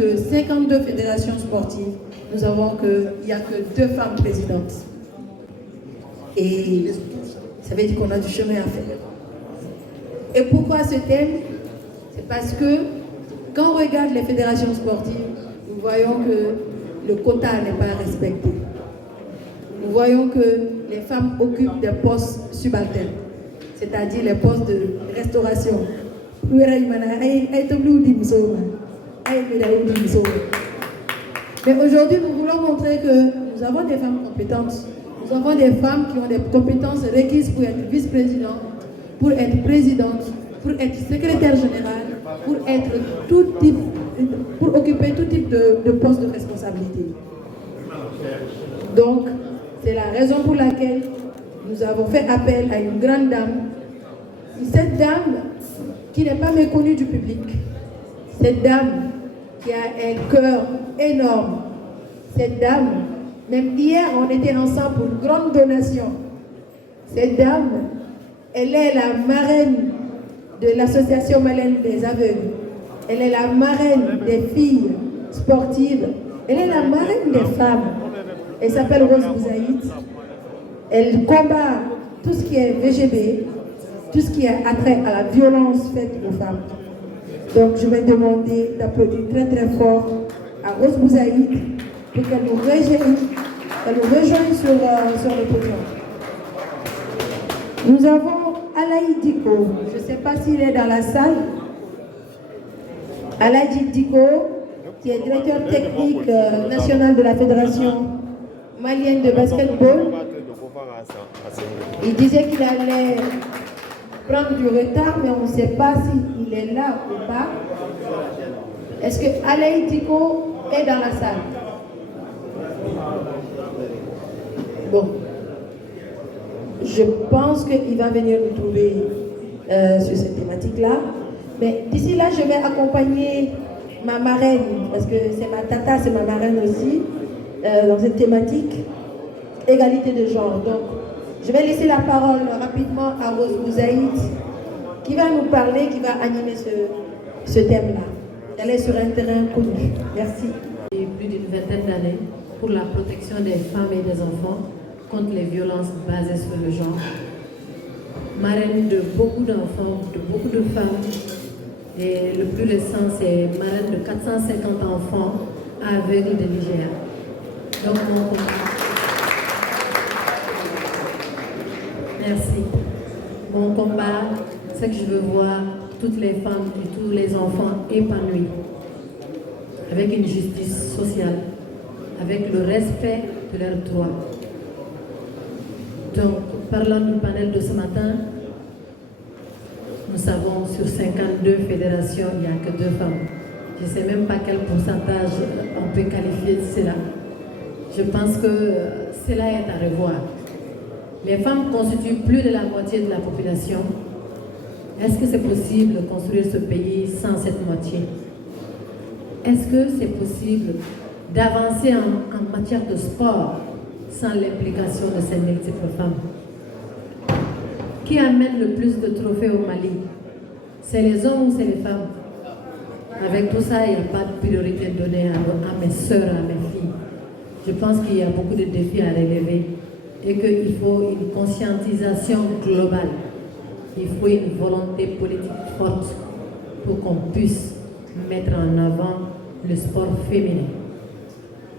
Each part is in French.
de 52 fédérations sportives, nous avons qu'il n'y a que 2 femmes présidentes. Et ça veut dire qu'on a du chemin à faire. Et pourquoi ce thème? C'est parce que quand on regarde les fédérations sportives, nous voyons que le quota n'est pas respecté. Nous voyons que les femmes occupent des postes subalternes, c'est-à-dire les postes de restauration. Mais aujourd'hui, nous voulons montrer que nous avons des femmes compétentes. Nous avons des femmes qui ont des compétences requises pour être vice-présidente, pour être présidente, pour être secrétaire générale, pour occuper tout type de poste de responsabilité. Donc, c'est la raison pour laquelle nous avons fait appel à une grande dame. Cette dame qui n'est pas méconnue du public. Cette dame qui a un cœur énorme. Cette dame, même hier, on était ensemble pour une grande donation. Cette dame, elle est la marraine de l'association malienne des aveugles. Elle est la marraine des filles sportives. Elle est la marraine des femmes. Elle s'appelle Rose Bouzaïd. Elle combat tout ce qui est VGB, tout ce qui est attrait à la violence faite aux femmes. Donc je vais demander d'applaudir très très fort à Rose Bouzaïd pour qu'elle nous rejoigne sur le podium. Nous avons Alaï Diko, je ne sais pas s'il est dans la salle. Alaï Diko, qui est directeur technique national de la Fédération malienne de basketball. Il disait qu'il allait prendre du retard, mais on ne sait pas s'il est là ou pas. Est-ce que Alaï Diko est dans la salle? Bon. Je pense qu'il va venir nous trouver sur cette thématique-là. Mais d'ici là, je vais accompagner ma marraine, parce que c'est ma tata, c'est ma marraine aussi, dans cette thématique, égalité de genre. Donc, je vais laisser la parole rapidement à Rose Bouzaïd, qui va nous parler, qui va animer ce thème-là. Elle est sur un terrain connu. Merci. Plus d'une vingtaine d'années pour la protection des femmes et des enfants contre les violences basées sur le genre. Marraine de beaucoup d'enfants, de beaucoup de femmes. Et le plus récent, c'est marraine de 450 enfants aveugles de Niger. Donc, merci. Mon combat, c'est que je veux voir toutes les femmes et tous les enfants épanouis, avec une justice sociale, avec le respect de leurs droits. Donc, parlant du panel de ce matin, nous savons sur 52 fédérations, il n'y a que 2 femmes. Je ne sais même pas quel pourcentage on peut qualifier de cela. Je pense que cela est à revoir. Les femmes constituent plus de la moitié de la population. Est-ce que c'est possible de construire ce pays sans cette moitié? Est-ce que c'est possible d'avancer en matière de sport sans l'implication de ces multiples femmes? Qui amène le plus de trophées au Mali? C'est les hommes ou c'est les femmes? Avec tout ça, il n'y a pas de priorité donnée à mes sœurs, à mes filles. Je pense qu'il y a beaucoup de défis à relever et qu'il faut une conscientisation globale. Il faut une volonté politique forte pour qu'on puisse mettre en avant le sport féminin.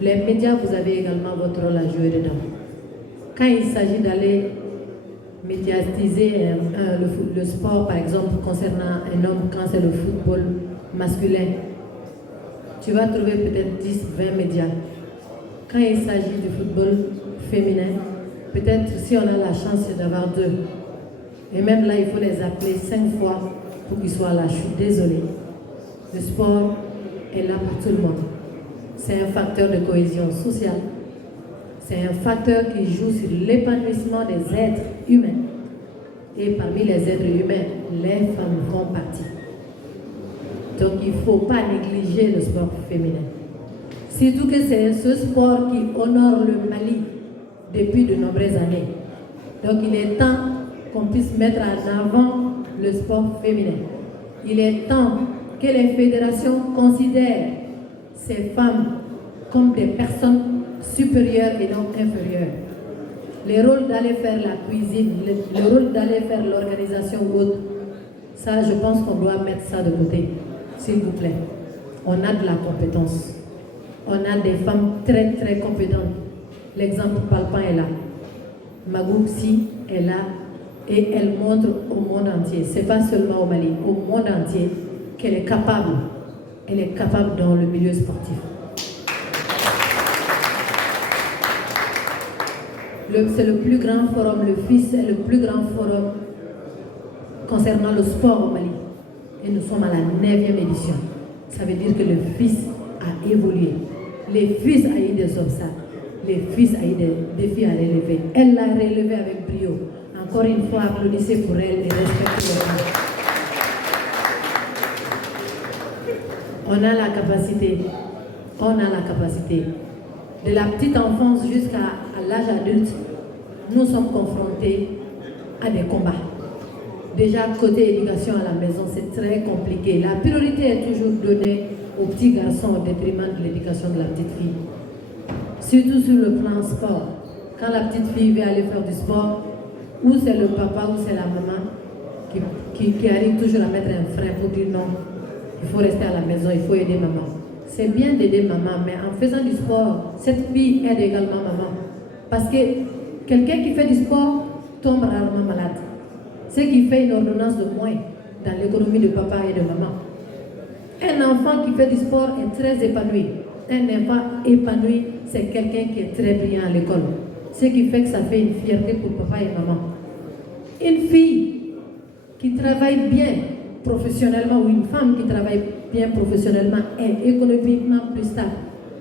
Les médias, vous avez également votre rôle à jouer dedans. Quand il s'agit d'aller médiatiser le sport, par exemple, concernant un homme, quand c'est le football masculin, tu vas trouver peut-être 10, 20 médias. Quand il s'agit du football féminin, peut-être si on a la chance d'avoir 2. Et même là, il faut les appeler 5 fois pour qu'ils soient là. Je suis désolée. Le sport est là pour tout le monde. C'est un facteur de cohésion sociale. C'est un facteur qui joue sur l'épanouissement des êtres humains. Et parmi les êtres humains, les femmes font partie. Donc il ne faut pas négliger le sport féminin. Surtout que c'est ce sport qui honore le Mali depuis de nombreuses années. Donc il est temps qu'on puisse mettre en avant le sport féminin. Il est temps que les fédérations considèrent ces femmes comme des personnes supérieures et non inférieures. Le rôle d'aller faire la cuisine, le rôle d'aller faire l'organisation ou autre, ça je pense qu'on doit mettre ça de côté, s'il vous plaît. On a de la compétence. On a des femmes très très compétentes. L'exemple palpant est là. Magoupsi est là et elle montre au monde entier, c'est pas seulement au Mali, au monde entier, qu'elle est capable. Elle est capable dans le milieu sportif. C'est le plus grand forum, le FIS est le plus grand forum concernant le sport au Mali. Et nous sommes à la 9e édition. Ça veut dire que le FIS a évolué. Les FIS a eu des obstacles. Les FIS a eu des défis à relever. Elle l'a relevé avec brio. Encore une fois, applaudissez pour elle et respectez les femmes. On a la capacité. On a la capacité. De la petite enfance jusqu'à l'âge adulte, nous sommes confrontés à des combats. Déjà, côté éducation à la maison, c'est très compliqué. La priorité est toujours donnée aux petits garçons au détriment de l'éducation de la petite fille. Surtout sur le plan sport. Quand la petite fille veut aller faire du sport, ou c'est le papa ou c'est la maman qui arrive toujours à mettre un frein pour dire non, il faut rester à la maison, il faut aider maman. C'est bien d'aider maman, mais en faisant du sport, cette fille aide également maman. Parce que quelqu'un qui fait du sport tombe rarement malade. Ce qui fait une ordonnance de moins dans l'économie de papa et de maman. Un enfant qui fait du sport est très épanoui. Un enfant épanoui, c'est quelqu'un qui est très brillant à l'école. Ce qui fait que ça fait une fierté pour papa et maman. Une fille qui travaille bien professionnellement ou une femme qui travaille bien professionnellement est économiquement plus stable.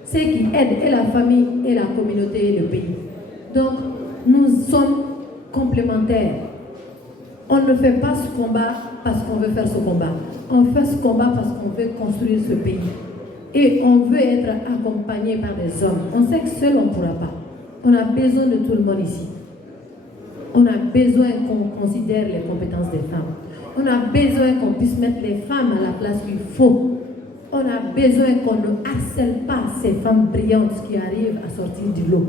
Ce qui aide et la famille et la communauté et le pays. Donc, nous sommes complémentaires. On ne fait pas ce combat parce qu'on veut faire ce combat. On fait ce combat parce qu'on veut construire ce pays. Et on veut être accompagné par des hommes. On sait que seul on ne pourra pas. On a besoin de tout le monde ici. On a besoin qu'on considère les compétences des femmes. On a besoin qu'on puisse mettre les femmes à la place qu'il faut. On a besoin qu'on ne harcèle pas ces femmes brillantes qui arrivent à sortir du lot.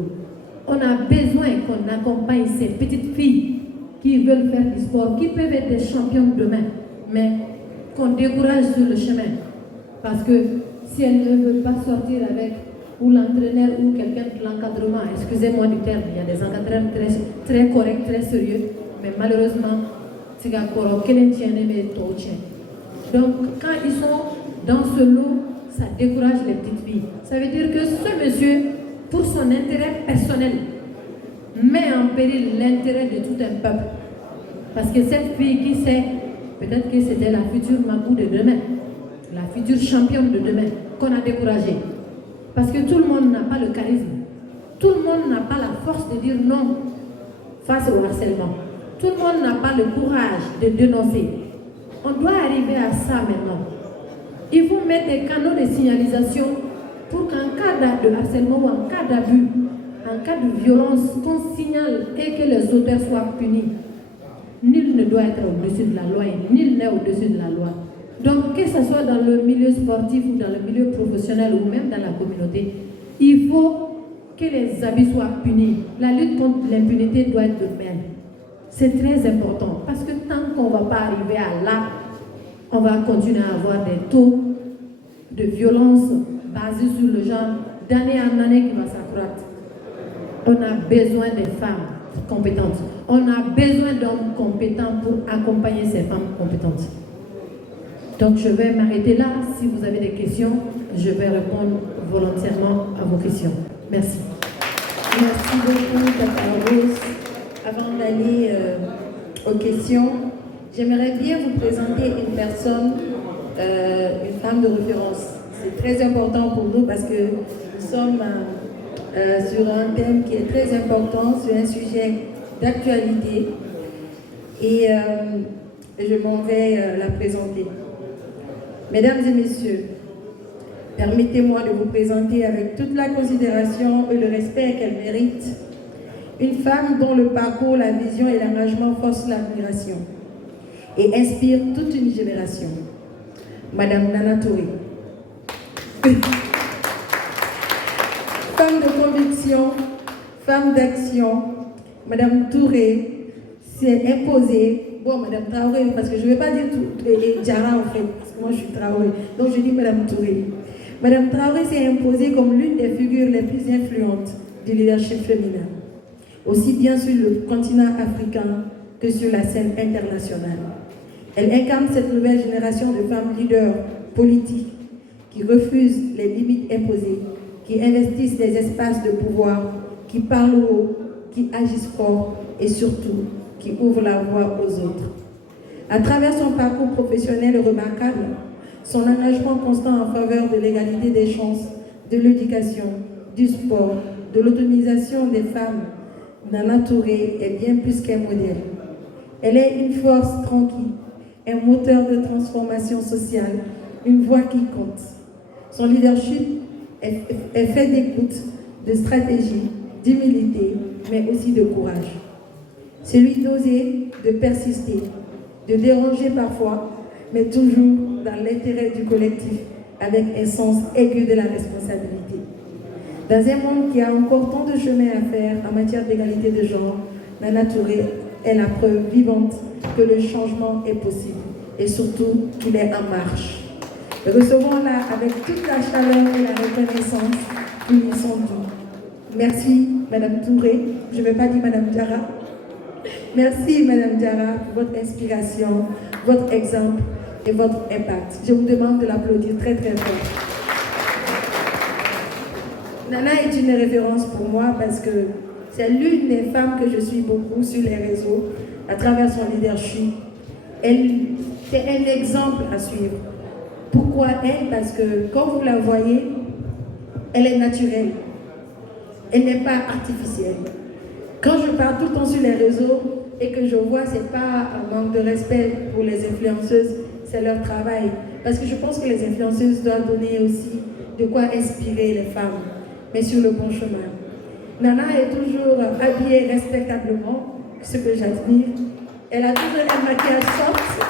On a besoin qu'on accompagne ces petites filles qui veulent faire du sport, qui peuvent être des champions demain, mais qu'on décourage sur le chemin. Parce que si elles ne veulent pas sortir avec ou l'entraîneur ou quelqu'un de l'encadrement, excusez-moi du terme, il y a des encadreurs très, très corrects, très sérieux, mais malheureusement, donc quand ils sont dans ce lot, ça décourage les petites filles. Ça veut dire que ce monsieur, pour son intérêt personnel, met en péril l'intérêt de tout un peuple. Parce que cette fille qui sait, peut-être que c'était la future Magou de demain, la future championne de demain, qu'on a découragée. Parce que tout le monde n'a pas le charisme. Tout le monde n'a pas la force de dire non face au harcèlement. Tout le monde n'a pas le courage de dénoncer. On doit arriver à ça maintenant. Il faut mettre des canaux de signalisation pour qu'en cas de harcèlement ou en cas d'abus, en cas de violence, qu'on signale et que les auteurs soient punis. Nul ne doit être au-dessus de la loi et nul n'est au-dessus de la loi. Donc, que ce soit dans le milieu sportif ou dans le milieu professionnel ou même dans la communauté, il faut que les abus soient punis. La lutte contre l'impunité doit être de même. C'est très important parce que tant qu'on ne va pas arriver à là, on va continuer à avoir des taux de violence basés sur le genre d'année en année qui va s'accroître. On a besoin des femmes compétentes. On a besoin d'hommes compétents pour accompagner ces femmes compétentes. Donc je vais m'arrêter là. Si vous avez des questions, je vais répondre volontairement à vos questions. Merci. Merci beaucoup, Tata Rose. Avant d'aller aux questions, j'aimerais bien vous présenter une personne, une femme de référence. C'est très important pour nous parce que nous sommes sur un thème qui est très important, sur un sujet d'actualité. Et je m'en vais la présenter. Mesdames et messieurs, permettez-moi de vous présenter avec toute la considération et le respect qu'elle mérite une femme dont le parcours, la vision et l'engagement forcent l'admiration et inspirent toute une génération. Madame Nana Touré. femme de conviction, femme d'action, Madame Touré s'est imposée. Bon, Madame Traoré, parce que je ne vais pas dire tout, et Diarra en fait, parce que moi je suis Traoré, donc je dis Madame Touré. Madame Traoré s'est imposée comme l'une des figures les plus influentes du leadership féminin, aussi bien sur le continent africain que sur la scène internationale. Elle incarne cette nouvelle génération de femmes leaders politiques qui refusent les limites imposées, qui investissent les espaces de pouvoir, qui parlent haut, qui agissent fort et surtout qui ouvrent la voie aux autres. À travers son parcours professionnel remarquable, son engagement constant en faveur de l'égalité des chances, de l'éducation, du sport, de l'autonomisation des femmes, Nana Touré est bien plus qu'un modèle. Elle est une force tranquille, un moteur de transformation sociale, une voix qui compte. Son leadership est fait d'écoute, de stratégie, d'humilité, mais aussi de courage. Celui d'oser, de persister, de déranger parfois, mais toujours dans l'intérêt du collectif, avec un sens aigu de la responsabilité. Dans un monde qui a encore tant de chemin à faire en matière d'égalité de genre, Nana Touré est la preuve vivante que le changement est possible et surtout qu'il est en marche. Recevons-la avec toute la chaleur et la reconnaissance qui lui sont dues. Merci, Madame Touré. Je ne vais pas dire Madame Diarra. Merci, Madame Diarra, pour votre inspiration, votre exemple et votre impact. Je vous demande de l'applaudir très, très fort. Nana est une référence pour moi parce que c'est l'une des femmes que je suis beaucoup sur les réseaux à travers son leadership. C'est un exemple à suivre. Pourquoi elle? Parce que quand vous la voyez, elle est naturelle. Elle n'est pas artificielle. Quand je parle tout le temps sur les réseaux et que je vois, ce n'est pas un manque de respect pour les influenceuses, c'est leur travail. Parce que je pense que les influenceuses doivent donner aussi de quoi inspirer les femmes, mais sur le bon chemin. Nana est toujours habillée respectablement, ce que j'admire. Elle a toujours un maquillage soft,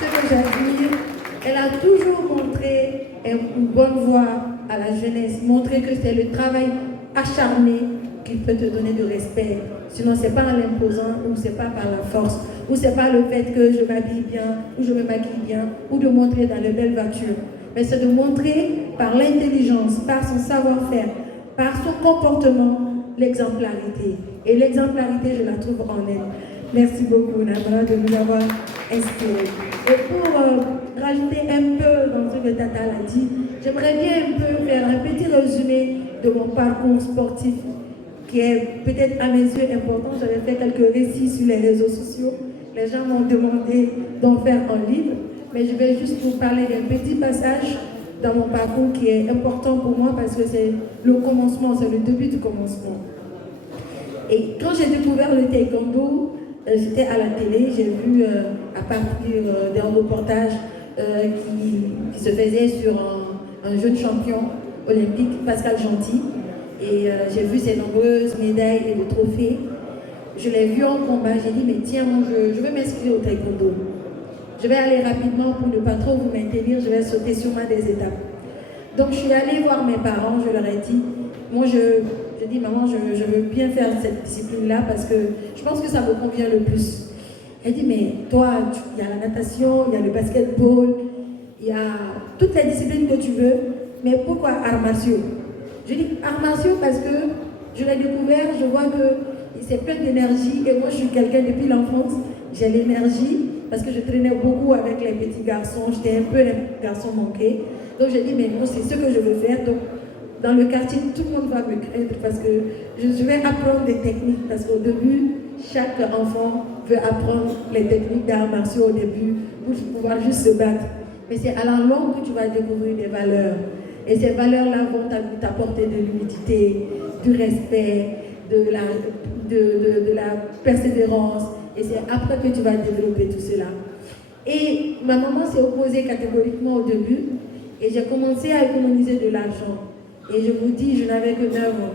ce que j'admire. Elle a toujours montré une bonne voie à la jeunesse, montré que c'est le travail acharné qui peut te donner du respect. Sinon, ce n'est pas en l'imposant, ou ce n'est pas par la force, ou ce n'est pas le fait que je m'habille bien, ou je me maquille bien, ou de montrer dans les belles voitures. Mais c'est de montrer par l'intelligence, par son savoir-faire, par son comportement, l'exemplarité. Et l'exemplarité, je la trouve en elle. Merci beaucoup, Nabra, de nous avoir inspiré. Et pour rajouter un peu dans ce que Tata l'a dit, j'aimerais bien un peu faire un petit résumé de mon parcours sportif, qui est peut-être à mes yeux important. J'avais fait quelques récits sur les réseaux sociaux. Les gens m'ont demandé d'en faire un livre, mais je vais juste vous parler d'un petit passage dans mon parcours qui est important pour moi parce que c'est le commencement, c'est le début du commencement. Et quand j'ai découvert le taekwondo, j'étais à la télé, j'ai vu à partir d'un reportage qui se faisait sur un jeune champion olympique, Pascal Gentil, et j'ai vu ses nombreuses médailles et de trophées. Je l'ai vu en combat, j'ai dit mais tiens, moi je vais m'inscrire au taekwondo. Je vais aller rapidement pour ne pas trop vous maintenir, je vais sauter sûrement des étapes. Donc je suis allée voir mes parents, je leur ai dit, moi j'ai dit maman je veux bien faire cette discipline-là parce que je pense que ça me convient le plus. Elle dit mais toi, il y a la natation, il y a le basketball, il y a toutes les disciplines que tu veux, mais pourquoi arts martiaux? Je dis arts martiaux parce que je l'ai découvert, je vois que c'est plein d'énergie et moi je suis quelqu'un depuis l'enfance, j'ai l'énergie parce que je traînais beaucoup avec les petits garçons, j'étais un peu un garçon manqué. Donc j'ai dit mais moi c'est ce que je veux faire. Donc dans le quartier, tout le monde va me craindre parce que je vais apprendre des techniques parce qu'au début, chaque enfant veut apprendre les techniques d'arts martiaux au début pour pouvoir juste se battre. Mais c'est à la longue que tu vas découvrir des valeurs. Et ces valeurs-là vont t'apporter de l'humilité, du respect, de la persévérance. Et c'est après que tu vas développer tout cela. Et ma maman s'est opposée catégoriquement au début. Et j'ai commencé à économiser de l'argent. Et je vous dis, je n'avais que 9 ans.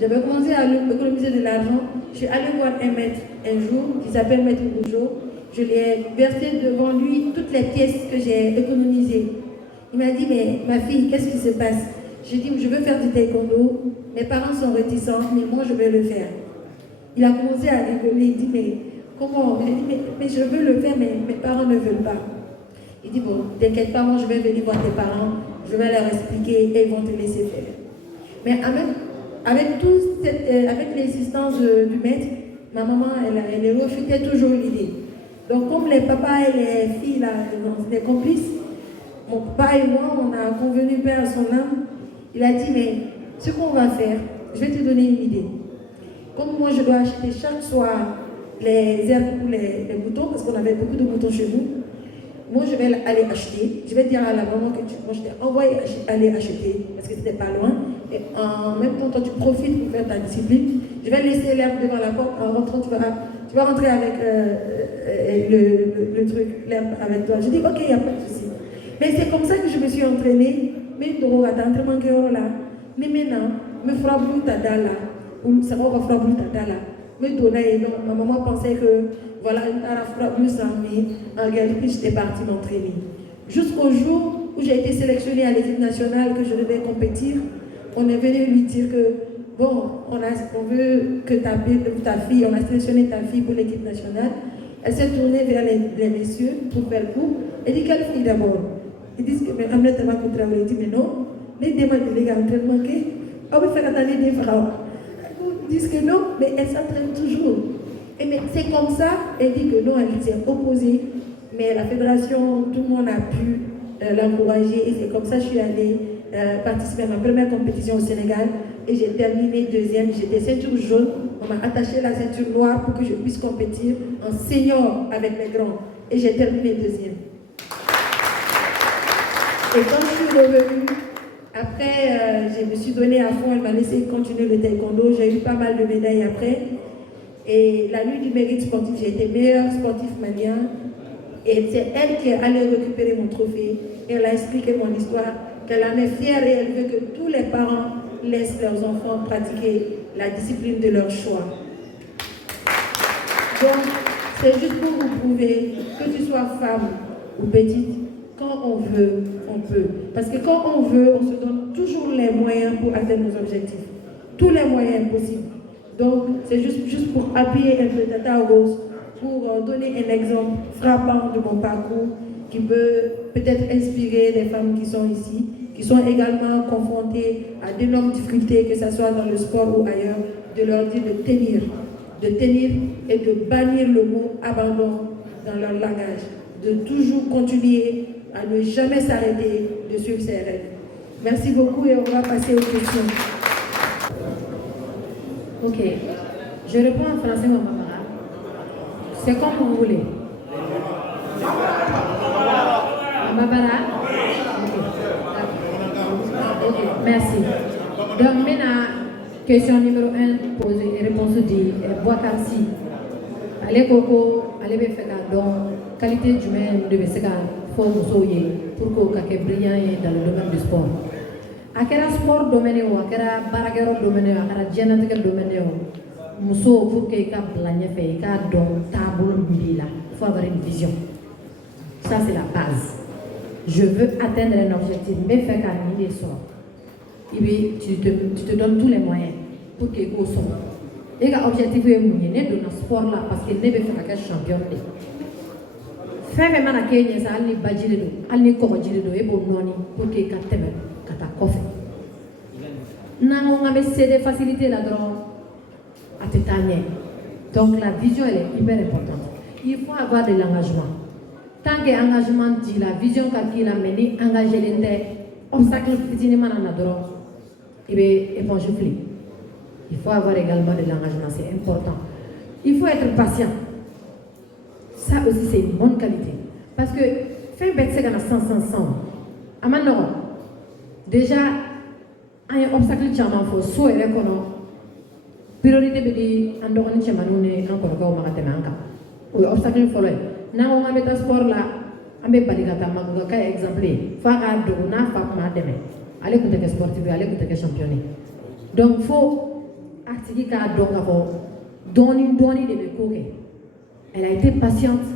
J'avais commencé à économiser de l'argent. Je suis allée voir un maître un jour qui s'appelle Maître Goujo. Je lui ai versé devant lui toutes les pièces que j'ai économisées. Il m'a dit, mais ma fille, qu'est-ce qui se passe? J'ai dit, je veux faire du taekwondo. Mes parents sont réticents, mais moi, je vais le faire. Il a commencé à rigoler. Il dit, mais comment? J'ai dit, mais je veux le faire, mais mes parents ne veulent pas. Il dit, bon, t'inquiète pas, moi, je vais venir voir tes parents. Je vais leur expliquer et ils vont te laisser faire. Mais avec l'insistance du maître, ma maman, elle refutait toujours l'idée. Donc, comme les papas et les filles, là, des complices, mon papa et moi, on a convenu père à son âme. Il a dit, mais ce qu'on va faire, je vais te donner une idée. Comme moi, je dois acheter chaque soir les herbes pour les boutons, parce qu'on avait beaucoup de boutons chez nous, moi, je vais aller acheter. Je vais dire à la maman que moi, je t'ai envoyé aller acheter, parce que c'était pas loin. Et en même temps, toi, tu profites pour faire ta discipline. Je vais laisser l'herbe devant la porte. En rentrant, tu vas rentrer avec le truc, l'herbe avec toi. Je dis, ok, il n'y a pas de souci. Mais c'est comme ça que je me suis entraînée. Mais entraînement que là, mais maintenant, me fera bleu tada là, ou ça va fera bleu tada là. Me donner, donc ma maman pensait que voilà, une fera bleu ça, mais en réalité, j'étais partie m'entraîner. Jusqu'au jour où j'ai été sélectionnée à l'équipe nationale, que je devais compétir, on est venu lui dire que bon, on veut que ta fille, on a sélectionné ta fille pour l'équipe nationale. Elle s'est tournée vers les messieurs pour faire le coup. Elle dit, quelle fille d'abord? Ils disent que mais Amnet m'a travaillé. Il dit, mais non, les demandes les gars entraînement que on va faire attendre des frères. Ils disent que non, mais elle s'entraîne toujours. Et mais c'est comme ça, elle dit que non, elle s'est opposée. Mais la fédération, tout le monde a pu l'encourager. Et c'est comme ça que je suis allée participer à ma première compétition au Sénégal. Et j'ai terminé deuxième. J'étais ceinture jaune. On m'a attaché la ceinture noire pour que je puisse compétir en senior avec les grands. Et j'ai terminé deuxième. Et quand je suis revenue, après, je me suis donnée à fond, elle m'a laissé continuer le taekwondo. J'ai eu pas mal de médailles après. Et la nuit du mérite sportif, j'ai été meilleure sportif malien. Et c'est elle qui est allée récupérer mon trophée. Et elle a expliqué mon histoire, qu'elle en est fière et elle veut que tous les parents laissent leurs enfants pratiquer la discipline de leur choix. Donc, c'est juste pour vous prouver que tu sois femme ou petite, quand on veut, on peut. Parce que quand on veut, on se donne toujours les moyens pour atteindre nos objectifs. Tous les moyens possibles. Donc, c'est juste pour appuyer un peu Tata Rose, pour donner un exemple frappant de mon parcours qui peut peut-être inspirer les femmes qui sont ici, qui sont également confrontées à d'énormes difficultés, que ce soit dans le sport ou ailleurs, de leur dire de tenir et de bannir le mot abandon dans leur langage, de toujours continuer à ne jamais s'arrêter de suivre ses rêves. Merci beaucoup et on va passer aux questions. Ok, je réponds en français, mon maman. C'est comme vous voulez. Babara? Ok, merci. Donc maintenant, question numéro 1 posée et réponse dit Boakamsi. Allez Coco, allez faire donc qualité humaine de Bessega pour que quelqu'un brillant dans le domaine du sport. À quel sport domaine ou à quel baragero domaine ou à quel génétique domaine muso pour que ka blanya fait ka don table bila il faut avoir une vision. Ça c'est la base. Je veux atteindre un objectif mais faire qu'à midi soir. Tu te donnes tous les moyens pour que go son. Et que objectif est mon né de notre sport là parce qu'il ne veut faire qu'un champion. Faire vraiment la Kenya ça ali bajile do ali ko jile do e bon noni pour que ka teme kata kofe. Na on a des facilités là dedans. À te tanner. Donc la vision elle est hyper importante. Il faut avoir de l'engagement. Tant que l'engagement dit la vision qu'il a menée, engager les obstacles quotidiennement en adorant, et bon je plie. Il faut avoir également de l'engagement, c'est important. Il faut être patient. Ça aussi c'est une bonne qualité. Parce que faire bête c'est dans la sens. Amano déjà un obstacle qui faut soit et reconnaître. Priorité bedi andoroni chemanune encore ka o magatema anka o obstacle follow na o ngabeta sport la ambe baligata maga ka exemple fa ga do na fa ma deme ale ko te sportif ale ko te championné donc faut activer ka do ka ko doni de me koke elle a été patiente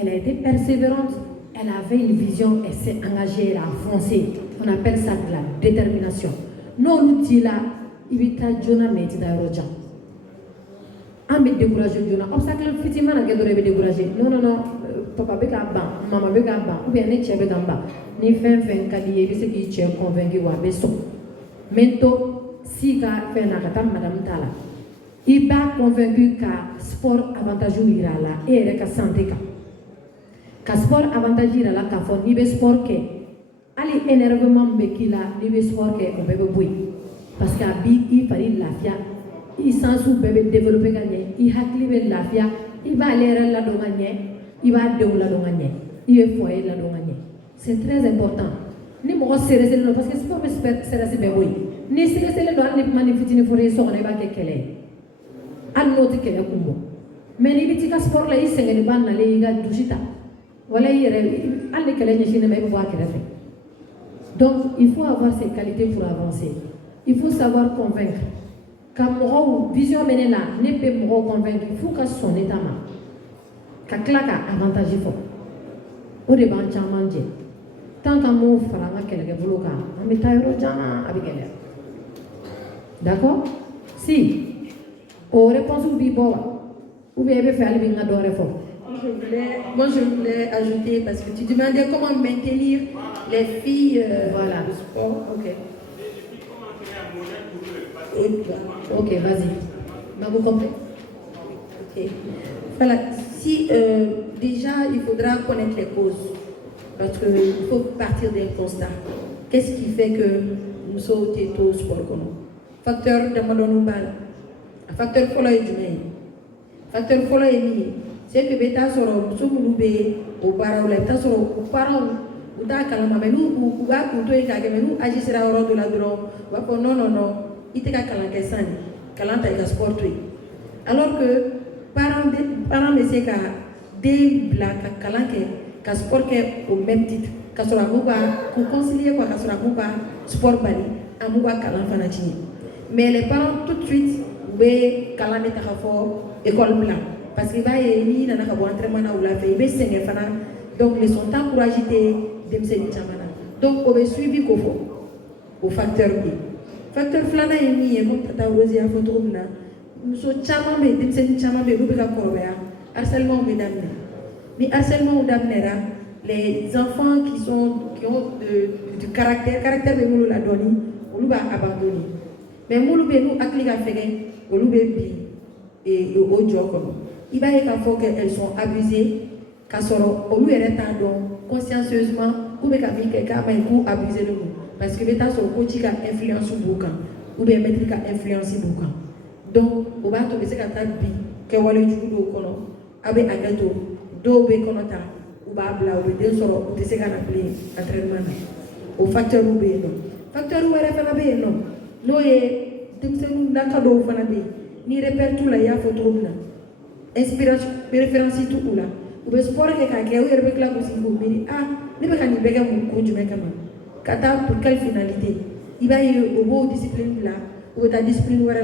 elle a été persévérante elle avait une vision elle s'est engagée elle a foncé on appelle ça de la détermination n'olu t'i la i bɛ taa joona mais i tɛ taa yɔrɔ jan an bɛ décourager joona obstacle fitinin mana kɛ dɔrɔn i bɛ décourager non papa bɛ k'a ban mama bɛ k'a ban ou bien ne cɛ bɛ ka n ban ni fɛn fɛn ka di i ye i bɛ se k'i cɛ convaincre wa a bɛ sɔn mais to si ka fɛn na ka taa madame ta la i b'a convaincre ka sport avantage yira a la e yɛrɛ ka santé kan ka sport avantage yira a la k'a fɔ n'i bɛ sport kɛ hali énervement min bɛ k'i la n'i bɛ sport kɛ o bɛɛ bɛ bɔ yen parce que a b'i fari lafiya i sensu bɛɛ bɛ développer ka ɲɛ i hakili bɛ lafiya i b'ale yɛrɛ ladon ka ɲɛ i b'a denw ladon ka ɲɛ i bɛ foyer ladon ka ɲɛ c'est très important ni mɔgɔ sérieuselen don parce que sport bɛ sérieuse bɛɛ bɔ yen ni sérieuselen don hali ni kuma ni fitinin fɔra i so kɔnɔ i b'a kɛ kɛlɛ ye hali n'o tɛ kɛlɛ kun bɔ mais n'i bɛ t'i ka sport la i sɛgɛnni ba nalen i ka douche ta wala i yɛrɛ hali ni kɛlɛ ɲɛsinnen ma i bɛ bɔ a kɛrɛfɛ donc il faut avoir ces qualités pour avancer il faut savoir convaincre ka mɔgɔw vision bɛ ne la ne bɛ mɔgɔw convaincre il faut ka sɔn ne ta ma ka tila ka avantage fɔ o de b'an caman jɛ tant qu'an m'o fara an ka kɛlɛkɛbolo kan an bɛ taa yɔrɔ jan a bɛ gɛlɛya d'accord si o réponse b'i bɔ wa ou bien i bɛ fɛ hali bi n ka dɔ wɛrɛ fɔ. Moi, je voulais ajouter, parce que tu demandais comment maintenir les filles voilà. au sport. Ok. Ok, vas-y. Vous comprenez? Ok. Voilà. Si déjà, il faudra connaître les causes. Parce qu'il faut partir des constats. Qu'est-ce qui fait que nous sommes au sport? Facteur de Madonoumbal. Facteur follow est facteur follow est c'est que beta soro musumulu be o paraw la beta soro o paraw o da kala ma menu u ba ku to e ka ke menu aji sira oro do la dro ba ko non ite ka kala ke sani kala ta ka sport wi alors que parents me se ka de bla ka kala ke ka sport ke au même titre ka soro mu ba ku concilier quoi ka soro mu ba sport bali amu ba kala fana chini mais les parents tout de suite be kala ne ta fo école blanc parce que va y nana ka bo entraînement ou la fait be sengé fana donc les sont encouragés dem seni chamana donc on be suivi ko fo au facteur B facteur flana yi comme tata Rosie a photo na so chama be dem seni chama be lu be ka korobea harcèlement be damné ni harcèlement ou damnera les enfants qui ont du caractère be mulu la doni ou ba abandonner mais mulu be nous akli ka fege ou lu be bi et au jokono il va y avoir qu'elles sont abusées, qu'elles sont au lieu d'être consciencieusement, ou bien qu'elles quelqu'un pour abuser de nous. Parce que l'État son coach qui a influencé beaucoup, ou bien mettre qui a influencé beaucoup. Donc, on va tomber sur la table, que on va le jouer au colon, avec un gâteau, deux bé conota, ou bah bla, ou bien deux soro, ou des séquelles appelées entraînement. Au facteur ou bien non. Facteur ou bien fana bien non. Non et dem se nous nakado fana bien. Ni repère tout là, il y a photo là. Inspiration, référence tout ou là. Ou bien sport que quelqu'un ou yerbe la musique ou bien ne peut pas ni béga mon coach mais comment. Kata pour quelle finalité? Il va y au beau discipline là, ou ta discipline ou là,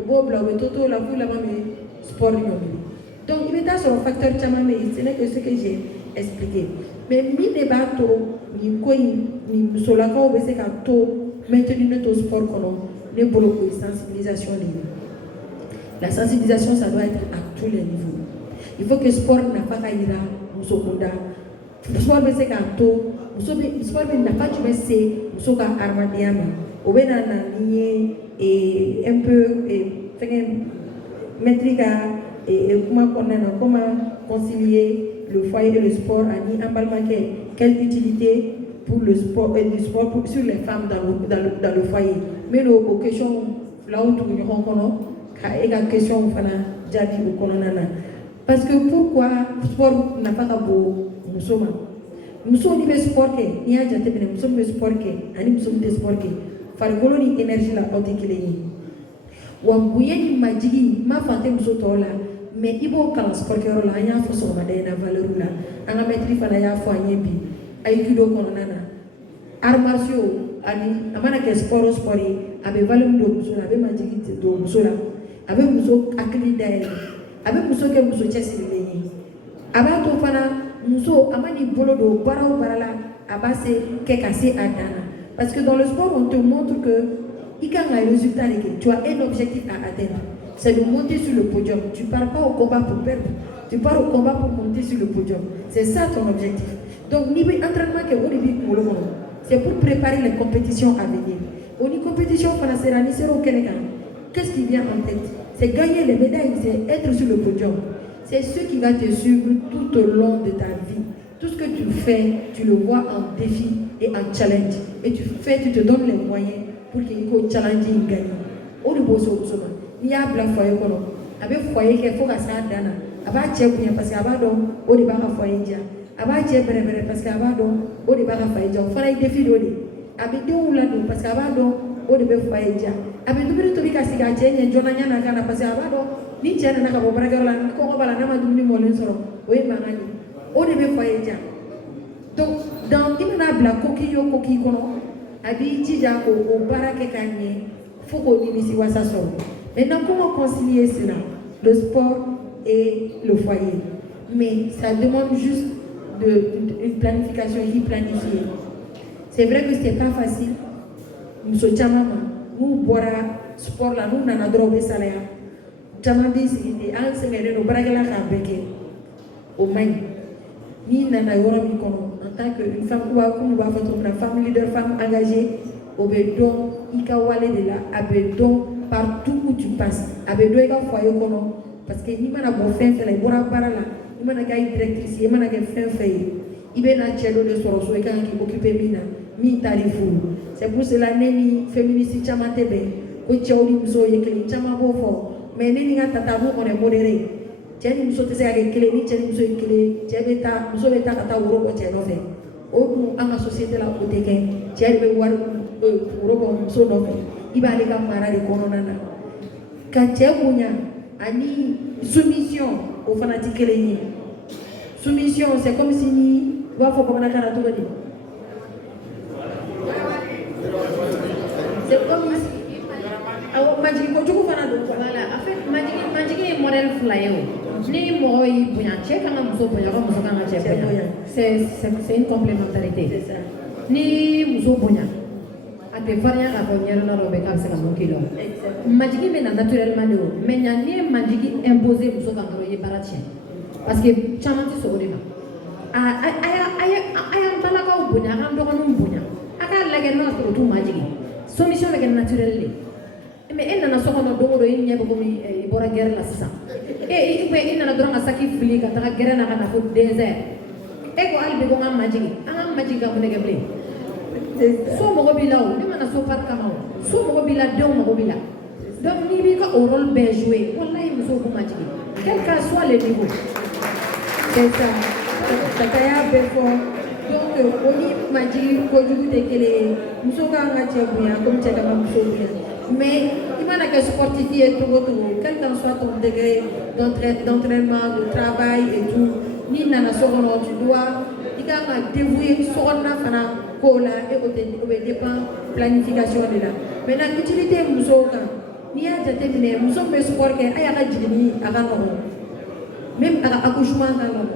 au beau bla ou toto la pour la même sport immobilier. Donc il est sur un facteur chama mais ce n'est que ce que j'ai expliqué. Mais mi débat ni quoi ni solaka ou bien c'est qu'à tout maintenir notre sport comme ne bloque sensibilisation libre. La sensibilisation, ça doit être à tous les niveaux. Il faut que le sport n'a pas qu'à ir à Moussokunda. Le sport, c'est qu'à tout. Le sport n'a pas de c'est Moussoka Armadiama. Au Bénin, et un peu, métrique et comment concilier le foyer et le sport. Quelle utilité pour le sport et du sport sur les femmes dans le foyer. Mais aux questions, là où nous rencontrons, et la question jadi au kononana parce que pourquoi sport n'a pas beau musoma muso ni be sport ke ni a jate bene muso be sport ke ani muso be sport ke fargolo ni énergie la autikile ni wa buye ni majigi ma fante muso tola mais ibo kala sport ke rola anya fo so madena valeur la anga metri fana ya fo anyebi ay kido kononana arts martiaux ani amana ke sport abe valeur do muso abe majigi do muso la avec muso akili d'ailleurs avec muso que muso chesili avec to fana muso amani bolo do barala abase ke kase adana parce que dans le sport on te montre que résultat, tu as un objectif à atteindre. C'est de monter sur le podium. Tu ne pars pas au combat pour perdre. Tu pars au combat pour monter sur le podium. C'est ça ton objectif. Donc, niveau entraînement que vous devez c'est pour préparer les compétitions à venir. Au niveau compétition, qu'est-ce qui vient en tête? C'est gagner les médailles, c'est être sur le podium. C'est ce qui va te suivre tout au long de ta vie. Tout ce que tu fais, tu le vois en défi et en challenge. Et tu te donnes les moyens pour qu'il y ait un challenge et gagne. Au niveau il y a un foyer, avec foyer qu'il faut que ça dana. Avec tchèque parce qu'il y a au débat à foyer dia. Avec tchèque parce qu'il y a au débat à foyer dia. On fait un défi d'odi. Avec deux ou là parce qu'il y a au débat foyer dia. Avec deux minutes de casse à tchèque et Jonanya Nakana parce qu'il y a ni tchèque n'a pas au bragueur qu'on va la nama du molin solo. Oui, mamani. Au débat foyer dia. Donc, dans l'immenable coquille kono, abi tija au barake kanye, faut qu'on initie wasa solo. Maintenant, comment concilier cela? Le sport et le foyer. Mais ça demande juste une planification qui planifiée. C'est vrai que ce n'est pas facile. Nous sommes nous boira sport là, nous n'avons pas drogué salaire. Jamandi c'est un séminaire de Bragala Kabeke au Maï. Ni nana yoromi kono en tant qu'une femme ou une femme leader, femme engagée, au bédon, ikawale de là, à bédon. Partout où tu passes, avec deux gars foyer parce que ni mana bon fin fait les bora bara là, ni mana gars directrice, ni mana gars fin fait, il est na tchelo de soroso et quand qui occupe mina, mi tarifou. C'est pour cela neni féministe chama tebe, ko tcheli muso yekeli chama bofo, mais neni nga tatabu on est modéré. Tcheli muso tese avec kele ni tcheli muso yekeli, tchebeta muso beta kata wuro ko tchelo fait. Au anga société la côté que tcheli be war wuro ko muso no fait. Il va aller comme Mara de Coronana. Quand tu as une soumission aux fanatiques. Soumission, c'est comme si ni va faut comme on a caractère. C'est comme si. Alors, Magic, quand tu vois voilà, en fait, Magic est modèle flyer. Ni moi, il y a un check, c'est une complémentarité. C'est ça. Ni Mousso Bouya. Ate variant à venir dans le bécam c'est comme kilo. Majigi mais naturellement mais il y a ni majigi imposé pour ce vendredi baratien. Parce que chamanti so odema. Aya balaka o bunya ram dogo no bunya. Aka lage no so tout majigi. Solution lage naturelle. Mais elle n'a pas de dogo il n'y a pas de bora guerre là ça. Et il n'a pas de saki fili ka ta guerre na kana fo désert. E ko albe go ngam majigi. Anga majigi ka munege ble. So mogobila o ni mana so par kama o so mogobila de o mogobila donc ni bi ka au rôle bien joué wallahi muso ko majigi quel que soit le niveau c'est ça takaya befo donc oni majigi ko jugu te kele muso ka nga chebuya comme cheka ma muso buya mais imana que sportif et tout quel que soit ton degré d'entraînement de travail et tout ni nana so ko tu dois ikanga dévouer sonna fana Kola et dépend planification de là. Maintenant, utilité Moussouka, ni à déterminer, Moussou me sport que aïe à Jini à Ganon, même à accouchement à Ganon.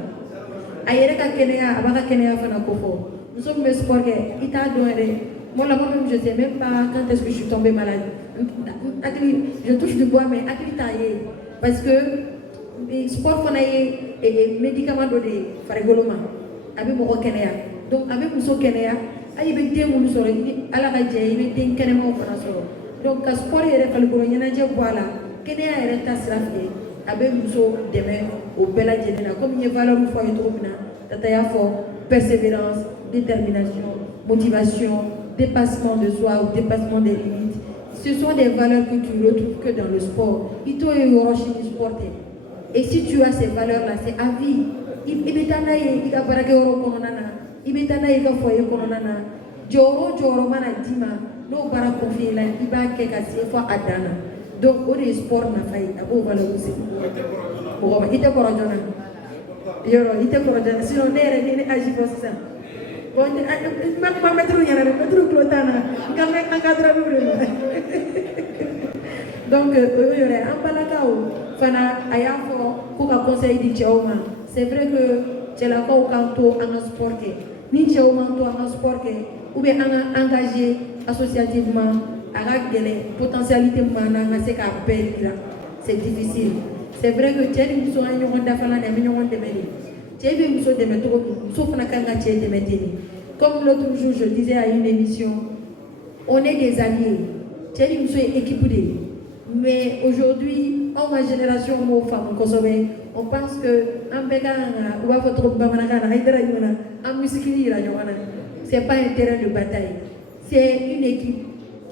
Aïe à Kenya, à Baka Kenya Fanakofo. Moussou me sport que il t'a donné. Moi, là, moi-même, je ne sais même pas quand est-ce que je suis tombée malade. Je touche du bois, mais à qui taillé. Parce que sport qu'on a et médicaments donnés, farigoloma, avec mon Kenya. Donc avec Mousso Kenya, il y a des gens qui sont à la radio, il y a des gens qui sont donc quand sport est réfléchi, il y a des gens voilà, Kenya est resté avec Mousso demain au Bella Djenina, comme il y a valeur au foyer trop bien, t'as fort, persévérance, détermination, motivation, dépassement de soi ou dépassement des limites. Ce sont des valeurs que tu retrouves que dans le sport. Il t'ont eu sporté. Et si tu as ces valeurs-là, c'est à vie. Il y a ibetana ika foyer kononana joro mana dima no bara confier la iba ke kasi fo adana donc o de sport na fay abo valoriser ko ite ko rajona yoro ite ko rajona sinon nere ni agi ko ça bon ma mettre mettre clotana quand même encadrer donc yoro ambalakao fana ayafo ko ka conseil di choma c'est vrai que c'est la ko kanto en sport ni chez au manteau en sport ou bien engagé associativement potentialité c'est difficile. C'est vrai que tu comme l'autre jour je disais à une émission, on est des alliés. Tu es équipé. Mais aujourd'hui, en ma génération, on pense que c'est pas un terrain de bataille. C'est une équipe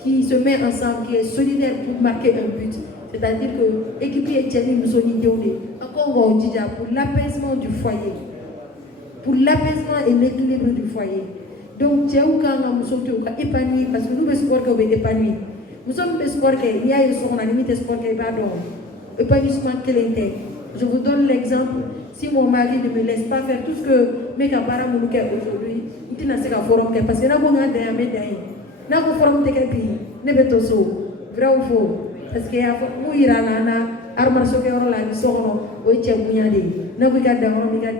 qui se met ensemble, qui est solidaire pour marquer un but. C'est-à-dire que l'équipe est encore pour l'apaisement du foyer, pour l'apaisement et l'équilibre du foyer. Donc, tu as épanoui parce que nous, les sports qui sont épanouis. Nous sommes des sports qui y a des sports qui sont épanouissement qui est. Je vous donne l'exemple. Si mon mari ne me laisse pas faire tout ce que mes camarades me disent aujourd'hui, il n'y a pas de forum parce que nous avons un médaille. Nous avons un forum de pays. Nous avons un vrai ou faux. Parce que nous y a un arme sur le la vie sur nous, nous avons un nous avons un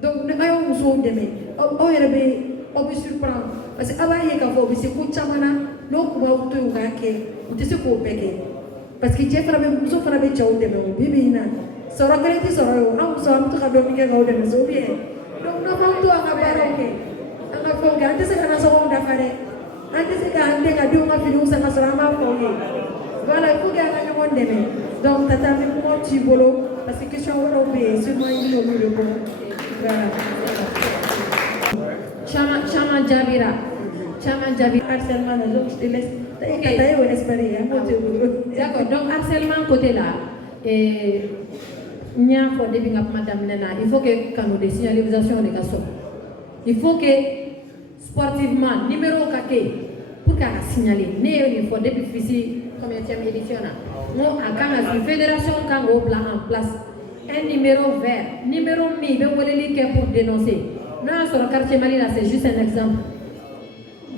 donc nous avons un demain. On me surprend. Parce que avant il y a un peu c'est pour chamana, nous pouvons tout gagner, ou te se pour payer. Parce que Jeff avait nous offert avec Chao de mon bébé na. Sora qualité sora, on sort tout à dominer dans le maison bien. Donc nous avons tout à faire ok. On a fait garder ce qu'on a sorti d'affaires. Antes de garder la deux mois fini, ça va se ramener. Voilà, il faut gagner le monde demain. Donc tata avec moi tu bolo, parce que question on va payer, seulement il nous le bon. Voilà. Chama Jabira. Harcèlement, je te laisse. D'accord, donc harcèlement côté là. Et il faut que quand nous des signalisations de garçons. Il faut que sportivement, numéro 4, pour qu'elle signaler, il faut depuis ici, combien de édition là. Moi, à la fédération, quand on place en place un numéro vert, numéro 1000, pour dénoncer. Non, sur le quartier Mali, là, c'est juste un exemple.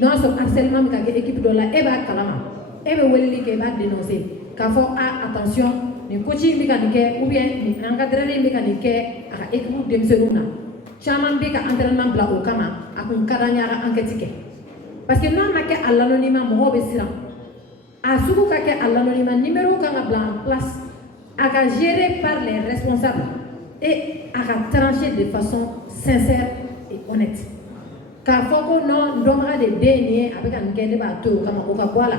Non, sur le harcèlement, l'équipe de la EBA Kalama. EBA va dénoncer. Quand il faut attention, les coaching mécaniques ou bien les encadreurs mécaniques à l'équipe de M. Chaman Beka entraînement blanc au Kama, à un cadanyara enquête. Parce que non, on a à l'anonymat, mon obéissant. À ce qu'on a à l'anonymat, numéro Kama blanc en place, à géré par les responsables et à trancher de façon sincère et honnête. Car faut qu'on ait des derniers avec un gain de bateau comme au Kapoala.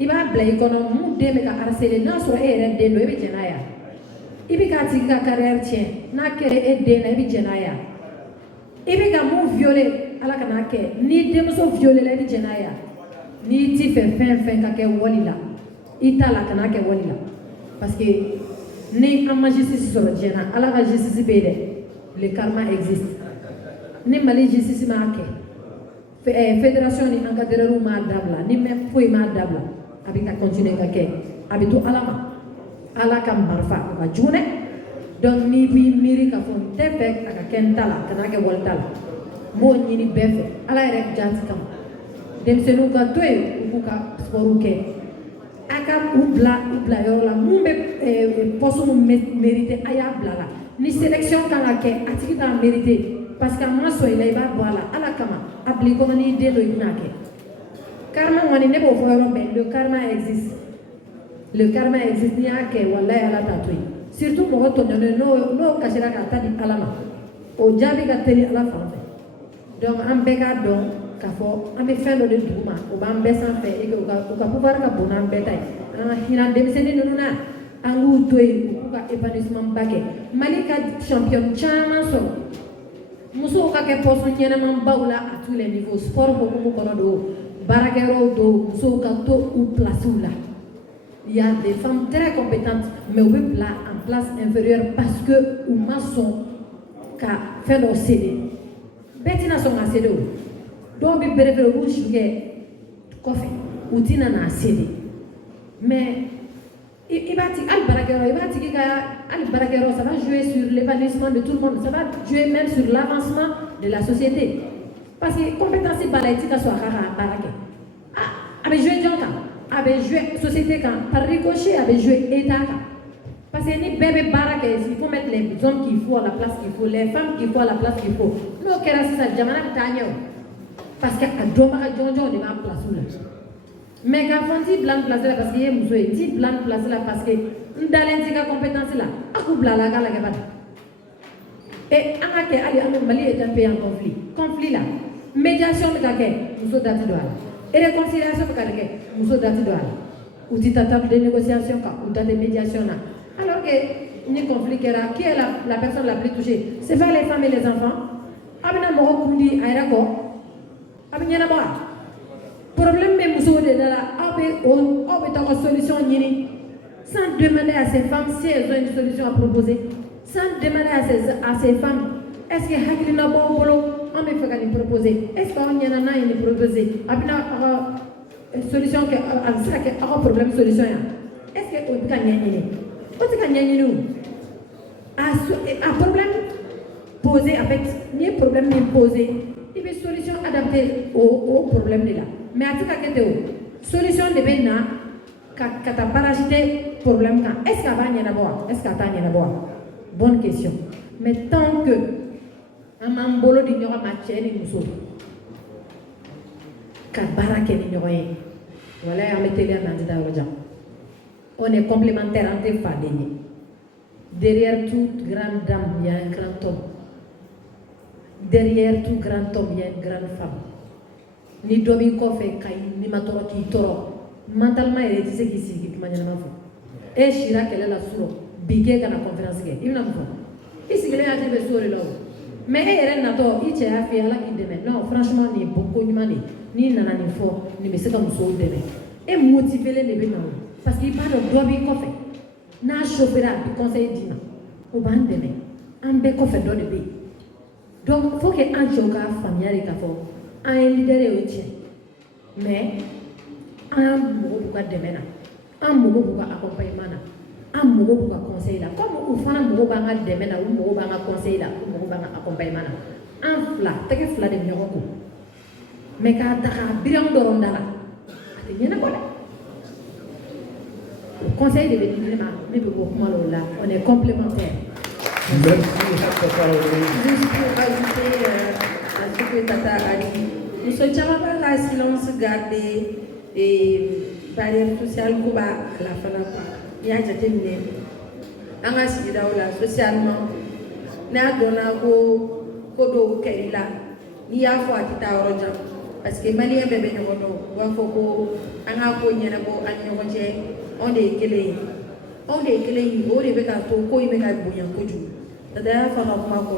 Il va blâmer qu'on a un démé à harceler non sur les de l'Ebi Genaya. Il va dire que carrière tient, n'a qu'à aider l'Ebi Genaya. Il va violer à la Kanake, ni démoso violer l'Ebi Genaya, ni ti fait fin kake walila. Il t'a la Kanake walila. Parce que ni en magistrat sur le Gena, à la justice pédé, le karma existe. Ni mali justice marqué. Fédération ni encadreur ma dabla ni même foi ma dabla avec la continuer kake abitu alama ala kam barfa ba june donc ni bi miri ka fon tefe aka kentala kana ke woltala mo nyini befe ala rek jati kam dem senu ka toy ku ka sporuke aka ubla yo la mumbe poso mérité aya blala ni sélection kana ke atiki ta mérité parce que moi soy là il va voilà ala kama appliquer comme ni de l'oinake karma on ne peut voir le karma existe ni a que wallahi ala tatui surtout pour retourner no kashira ka tadi alama o jabi ka teli ala fanfɛ donc an bɛɛ ka dɔn k'a fɔ an bɛ fɛn dɔ de dugu ma o b'an bɛɛ sanfɛ et que u ka pouvoir ka bon n'an bɛɛ ta ye an ka hinɛ denmisɛnnin ninnu na an k'u to yen u k'u ka épanouissement ba kɛ Mali ka champion caman sɔrɔ muso ka kɛ poste ɲɛnɛman baw la à tous les niveaux sport hukumu kɔnɔ don baarakɛyɔrɔw don musow ka to u placew la il y a des femmes très compétentes mais u bɛ bila en place inférieure parce que u ma sɔn ka fɛn dɔ céder bɛɛ tɛna sɔn ka céder o dɔw bɛ bere u b'u si kɛ kɔfɛ u tɛna n'a céder mais il va ça va jouer sur l'épanouissement de tout le monde, ça va jouer même sur l'avancement de la société. Parce que compétence balaïtique soit barake. Avait joué Djonka, avait joué société par ricochet, avait joué État. Parce que ni bébé barake, il faut mettre les hommes qu'il faut à la place qu'il faut, les femmes qu'il faut à la place qu'il faut. Nous, Kera, c'est ça, Jamana Tanyo. Parce que à Doma, Djonjo, on est en place où là. Mais quand on dit blanc placé là parce qu'il y a muso, dit blanc placé là parce que dans les compétences là, à coup blanc là, la gabata. Et en Mali est un pays en conflit. Conflit là, médiation de quelqu'un, muso dati doit. Et réconciliation de quelqu'un, muso dati doit. Ou tu t'attends des négociations ou tu as des médiations là. Alors que ni conflit qui est la personne la plus touchée, c'est pas les femmes et les enfants. Abina moko kundi airako. Abina moi. Problème même muso de là, on peut avoir solution nyini. Sans demander à ces femmes si elles ont une solution à proposer. Sans demander à ces femmes, est-ce que Hakilina Bolo, on me fait proposer? Est-ce qu'on y en a une proposer? Abina solution que un problème solution. Est-ce que on peut gagner? On peut gagner nous. Un problème posé avec ni problème posé, il y a une solution adaptée au problème de là. Mais à tout cas que solution de bena quand tu parasité problème quand est-ce qu'à va y en avoir? Est-ce qu'à ta y en avoir? Bonne question. Mais tant que un mambolo d'ignore ma chaîne et nous voilà, on est complémentaires entre femmes. Derrière toute grande dame, il y a un grand homme. Derrière tout grand homme, il y a une grande femme. Ni domi kofe kai ni matoro ki toro. Mentalement, il est dit qui et Chirac, elle est la sourde. Bigué dans la conférence. Il n'a pas. Ici, il est arrivé sur le lot. Mais elle n'a pas dit qu'il y a fait là qui demain. Non, franchement, ni beaucoup de money, ni nana ni fort, ni mais c'est comme ça demain. Et motiver les bébés parce qu'il parle de dobi kofe. Na chauffeur du conseil dina. Au ban demain. Un bé kofe dans le pays. Donc, il faut que un choka familial et kafo, un leader et tien. Mais un mot pour demain. Un mot pour accompagnement. Un mot pour conseil là. Comme vous faites un mot pour demain, un mot pour conseil là, un mot pour accompagnement. Un fla, t'as que fla de miroir. Mais quand t'as bien dormi là, t'es bien d'accord. Conseil de venir là, on est complémentaires. Merci. Juste pour ajouter à ce que Tata a dit, nous sommes jamais là silence gardé et barrière sociale pour à la fin de la il y a déjà terminé. On a signé là socialement, n'a donné au kodo kerila, ni a fois qui t'a orangé parce que Malien bébé nous on faut on a connu na bo anyoje on est clé on est ka to ko ime ka boyan koju dada fa ka kuma ko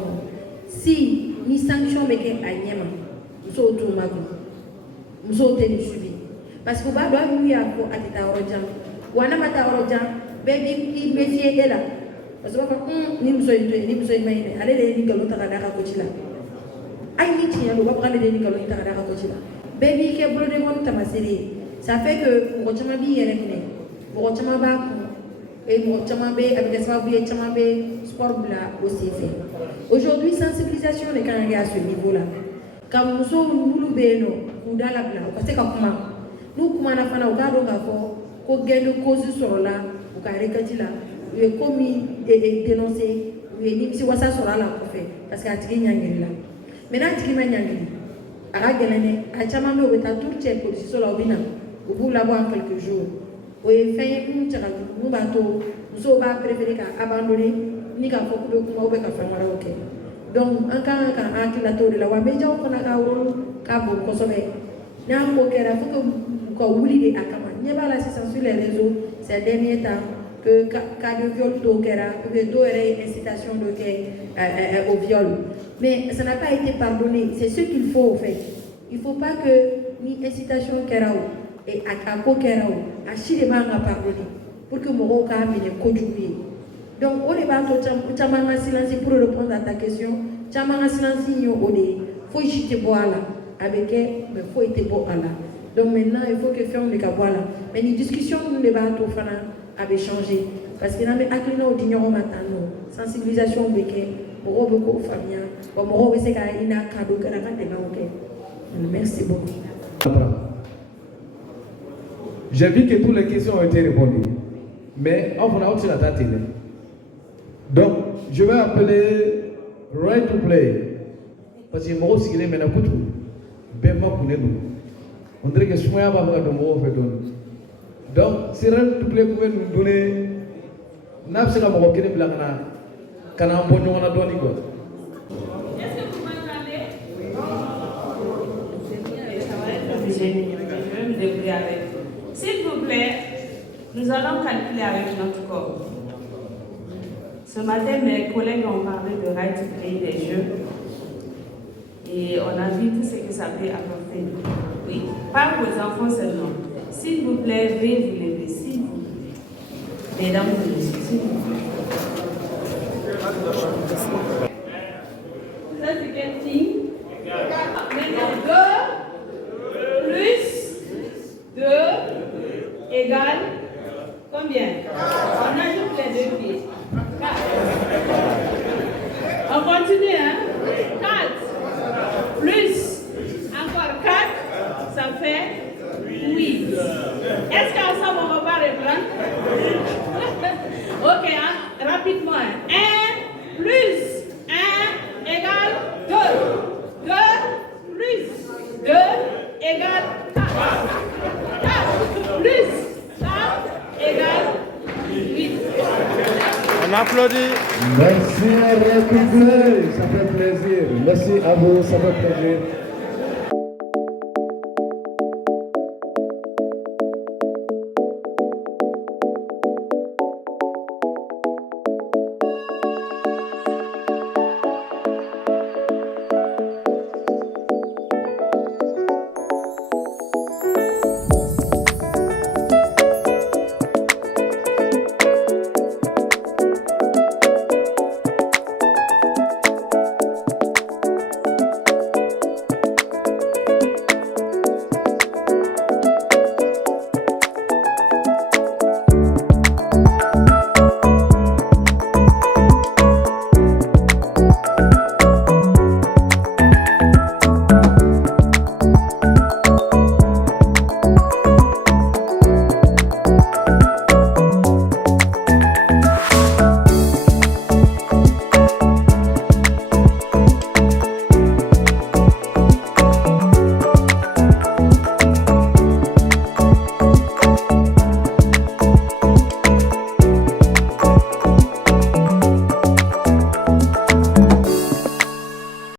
si ni sanction be ke anyema so to mago muso te ni suivi parce que ba do mi ya ko atita orojam wana mata orojam baby i métier est là parce que ni muso imene ale de ni galo ta kada ka ko chila ay ni tiya lo ba ka le de ni galo ta kada ka ko chila baby ke bro de mon tamasiri ça fait que mo chama bi yere ne mo chama ba et mo chama be avec ça bi chama be sport bla aussi fait aujourd'hui sensibilisation est quand à ce niveau là quand nous sommes nous beno kunda la bla parce que comment nous comment na fana o ga do ga ko gendo cause sur là o ka rekati là ou est commis et dénoncé ou est ni si wasa sur là ko fait parce que atiki nyangiri là maintenant atiki ma nyangiri aga gelene a chama me o ta tout check ko si sur là obina au bout là en quelques jours o est fait un tchaka nous bato nous so ba préférer ka abandonner ni ka foko do kuma o be ka famara OK donc en cas la tour de la wa meja on a ka woro ka bo ko sobe na ko kera foko ko wuli de akama nyeba la sur les réseaux ces derniers temps que cas de viol do kera ou de do incitation de au viol mais ça n'a pas été pardonné c'est ce qu'il faut en fait il faut pas que ni incitation kera et à ko kera a chirema nga pardonner pour que mon cas mine conjuguer. Donc, on est pas tout chamanga silence pour répondre à ta question. Chamanga silence il faut jeter boire là avec elle, mais faut être boire là. Donc maintenant, il faut que faire le boire là. Mais les discussions nous les bateaux avaient changé parce que nous avons accliné au dignon matin sensibilisation avec pour beaucoup famille. Pour moi, c'est qu'il y a un cadeau que la OK. Merci beaucoup. J'ai vu que toutes les questions ont été répondues. Mais on va aussi la télé. Donc, je vais appeler Right to Play. Parce que moi aussi, il est maintenant coutu. Ben, moi, pour nous. On dirait que Soumaïa va faire de mots fait donner. Donc, si vous pouvez nous donner, n'a pas de mots qui ne blanc quand on peut nous en donner quoi. Est-ce que vous m'entendez? Je vais me débrouiller avec. S'il vous plaît, nous allons calculer avec notre corps. Ce matin, mes collègues ont parlé de right to play des jeux. Et on a vu tout ce que ça peut apporter. Oui, pas aux enfants seulement. S'il vous plaît, veuillez vous lever, s'il vous plaît. Mesdames et messieurs, s'il vous plaît. Ça, c'est quel signe? Maintenant, 2 plus 2 égale combien? On ajoute les deux pieds. 4. On continue, hein? 4 plus encore 4, ça fait 8. Est-ce qu'ensemble on va pas reprendre? Ok, hein? Rapidement. 1 plus 1 égale 2. 2 plus 2 égale 4. 4 plus 4 égale 8. On applaudit. Merci à la couple, ça fait plaisir. Merci à vous, ça fait plaisir.